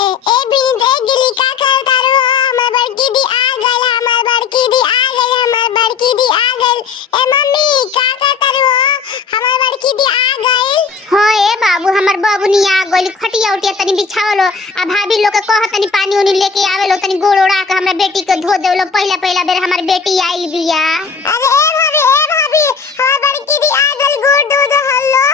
ए बिन दे गिली का करता रो हमर बड़की दी आ गइल हमर बड़की दी आ गइल हमर बड़की दी आ गइल। ए मम्मी का करता रो हमर बड़की दी आ गइल। हां ए बाबू हमर बाबूनी आ गइल खटिया उटिया तनी बिछावलो आ भाभी लोग के कह तनी पानी उनी लेके आवेलो तनी गोड़ ओड़ा के हमरा बेटी के धो देवलो पहला बेर हमर बेटी आइल बिया। अरे ए भाभी हमर बड़की दी आ गइल गोड़ धो दो हल्लो।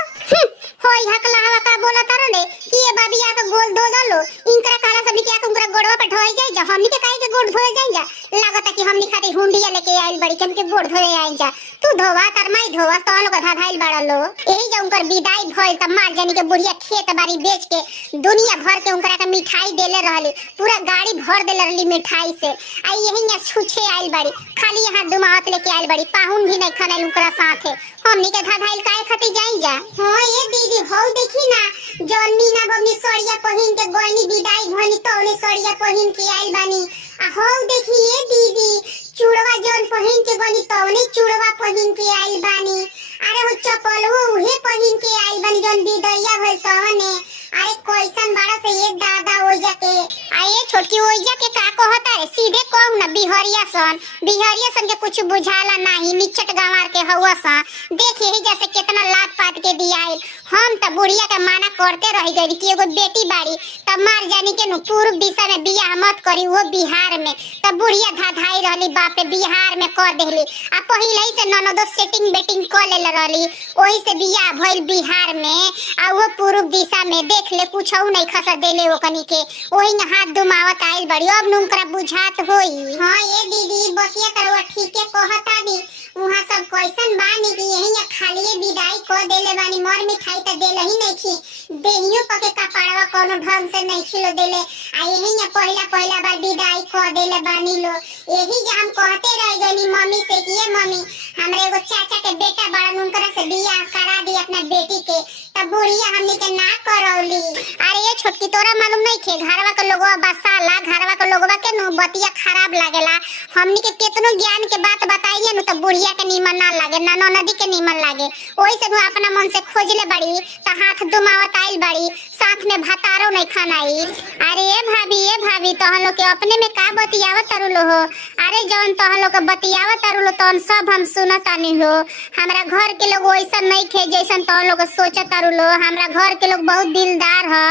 होई हकला हवा का बोला तारले कि ए बाबी आ के गोड़ धो दलो इनकरा काला सब के आ के उनकरा गोड़वा पे ढोई जाई जा हमनी के काहे के गोड़ धोए जाई जा लागता कि हमनी खातिर हुंडिया लेके आइल बड़ी के गोड़ धोए आई जा तू धोवा तार माई धोवा तो लोग धाधाइल बड़ा लो एही जा उनकर विदाई भइल त मार जानी के बुढ़िया खेत बाड़ी बेच के दुनिया भर के उनकरा के मिठाई देले रहली पूरा गाड़ी भर देले रहली मिठाई से आ यही ना छुछे आइल बड़ी खाली यहां दुमावत लेके आइल बड़ी पाहुन भी नहीं खनाइल उनकरा साथे हमनी के धाधाइल काहे खातिर जाई जा। हां ये दीदी हौ देखी ना जौन मीना बम्मी सड़िया पहिन के गोइनी विदाई भनी तौले सड़िया पहिन के आइल बानी आ हौ देखी ये दीदी चूड़वा जौन पहिन के गोइनी तौले चूड़वा पहिन के आइल बानी अरे हो चप्पलवा उहे पहिन के आइल बानी जौन विदैया भइल तवने अरे कैसन बड़ा से एक दादा हो जाके आए छोटकी हो जाके का कहता है सीधे कहू ना बिहारिया सन के कुछ बुझाला नाही निचट गंवार के हवा सा देखे ही जैसे कितना लात पात के दियाइल हम त बुढ़िया के माना करते रह गई कि एगो बेटी बाड़ी तब मार जानी के नु पूर्व दिशा में बियाह मत करी वो बिहार में तब बुढ़िया धाधाई रहली बाप रे बिहार में कर देली आ पहिले ही से ननदो सेटिंग बेटिंग कर ले रहली ओही से बियाह भइल बिहार में आ वो पूर्व दिशा में देख ले कुछौ नहीं खसा देले ओकनी के ओही न हाथ दुमावत आइल बड़ी अब नुकरा बुझात होई। हां ये दीदी बतिया करवा ठीके कहता दी उहा सब कैसन बानी कि यही या खाली विदाई कर देले बानी मर मिठाई त देले ही नहीं खी देहियो पके कपाड़वा कोनो ढंग से नहीं खिलो देले आ यही या पहला बार विदाई कर देले बानी लो यही जाम कहते रह गनी मम्मी से कि ये मम्मी हमरे एगो चाचा के बेटा बड़ा उनकरा से बियाह करा दी अपना बेटी के तब बुढ़िया हमनी के ना करौली। अरे ये छोटकी तोरा मालूम नहीं के घरवा के लोगवा बसाला घरवा के लोगवा के नु बतिया खराब लागेला हमनी के केतनो ज्ञान के बात बताइए नु त बुढ़िया के नीमन ना लागे ना नदी के नीमन लागे ओही से नु अपना मन से खोजले बड़ी त हाथ दुमावत आइल बड़ी साथ में भातारो नहीं खानाई। अरे ए भाभी तहन लोग के अपने में का बतियावत तारू लो हो अरे जौन तहन लोग के बतियावत तारू लो तहन सब हम सुनत आनी हो हमरा घर के लोग वैसा नहीं खे जैसन तहन लोग सोचत तारू लो हमरा घर के लोग बहुत दिलदार ह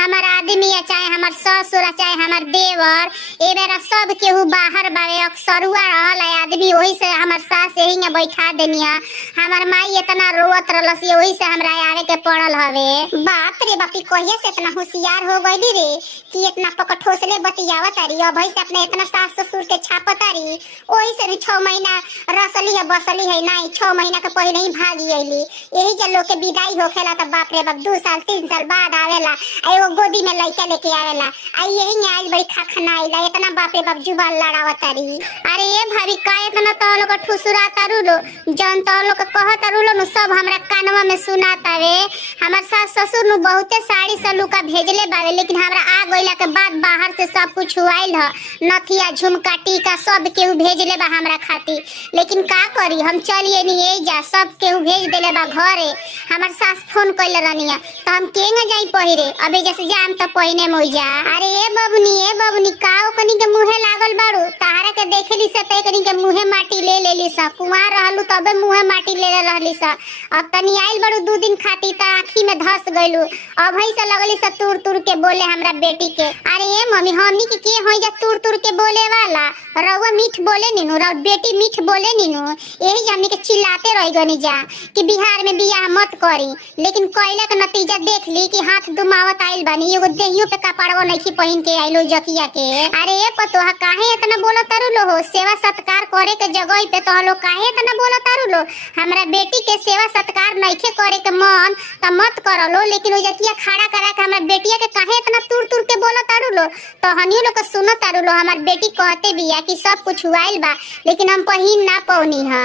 हमार आदमी या चाहे हमार ससुर चाहे हमार देवर ए बेरा सब केहू बाहर बावे अक्सरुआ रहल आदमी ओही से हमार सास यही में बैठा देनिया हमार माई इतना रोवत रहलस ओही से हमरा आवे के पड़ल हवे। बाप रे बापी कहिया से इतना होशियार हो गई रे कि इतना पकठोसले बतियावत तारी अब से अपने इतना सास ससुर के छापतारी ओही से 6 महीना रसली है बसली है नहीं 6 महीना के पहले ही भागी आइली यही जे लोग के विदाई होखेला त बाप रे बाप 2 साल 3 साल बाद आवेला एगो गोदी में लइका लेके आवेला आ यही में आइल बड़ी खखनाइला इतना बाप रे बाप जुबान लड़ावत तारी। अरे ये भाभी का इतना तो लोग ठुसुरा तारू लो जन तो लोग कह तारू लो सब हमरा कानवा में सुनातावे हमार सास ससुर नु बहुते साड़ी सलूका भेजले बावे लेकिन हमरा आ गइला के बाद बाहर से सब कुछ आइल ह नथिया झुमका टीका सब केहू भेजले बा हमरा खातिर लेकिन का करी हम चलिए नहीं जा सब केहू भेज देले बा घरे हमार सास फोन कइले रहनिया त हम केंगा जाई पहिरे अबे जैसे जाम त पहिने मोइजा। अरे ए बबनी का ओकनी के मुहे लागल बाड़ू तारा के देखली से त एकनी के मुहे माटी ले लेली स कुमार रहलू तबे मुहे माटी ले रहली स अब तनी आइल बाड़ू 2 दिन खाती त आँखी में धस गइलू अब हई से लगली स तुर के बोले हमरा बेटी के। अरे ए मम्मी हमनी के होई जा तुर के बोले वाला रउआ मीठ बोले नीनू रउ बेटी मीठ बोले नीनू यही हमनी के चिल्लाते रह गनी जा कि बिहार में बियाह मत करी लेकिन कइला के नतीजा देख ली कि हाथ दुमावत आइल बानी एगो देहियो पे कपड़वा नहीं पहिन के आइलो जकिया के। अरे ए पतोहा काहे इतना बोलत तारू लो हो सेवा सत्कार करे के जगह पे तो लोग काहे इतना बोलत तारू लो हमरा बेटी के सेवा सत्कार नइखे करे के मन त मत करलो लेकिन ओ जकिया खड़ा करा के हमरा बेटिया के काहे इतना तुर के बोलत तारू लो तो हनियो लोग के सुनत तारू लो हमार बेटी कहते बिया कि सब कुछ आइल बा लेकिन हम पहिन ना पौनी ह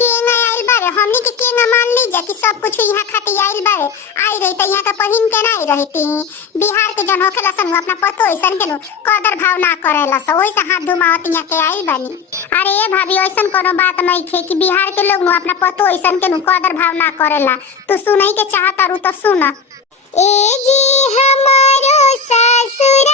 केंगा आइल बारे हमनी के केंगा मान ली जा कि सब कुछ यहाँ खातिर आइल बारे आई रही त यहाँ का पहिन के नहीं रहती बिहार के जन होखेला सन अपना पतो ऐसन के नु कदर भाव ना करेला स ओइ से हाथ धुमावत यहाँ के आइल बानी। अरे ए भाभी ऐसन कोनो बात नहीं थे कि बिहार के लोग नु अपना पतो ऐसन के नु कदर भाव ना करेला तू सुनई के चाहता रू तो सुन। ए जी हमारो ससुर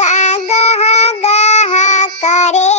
का गहा गहा करे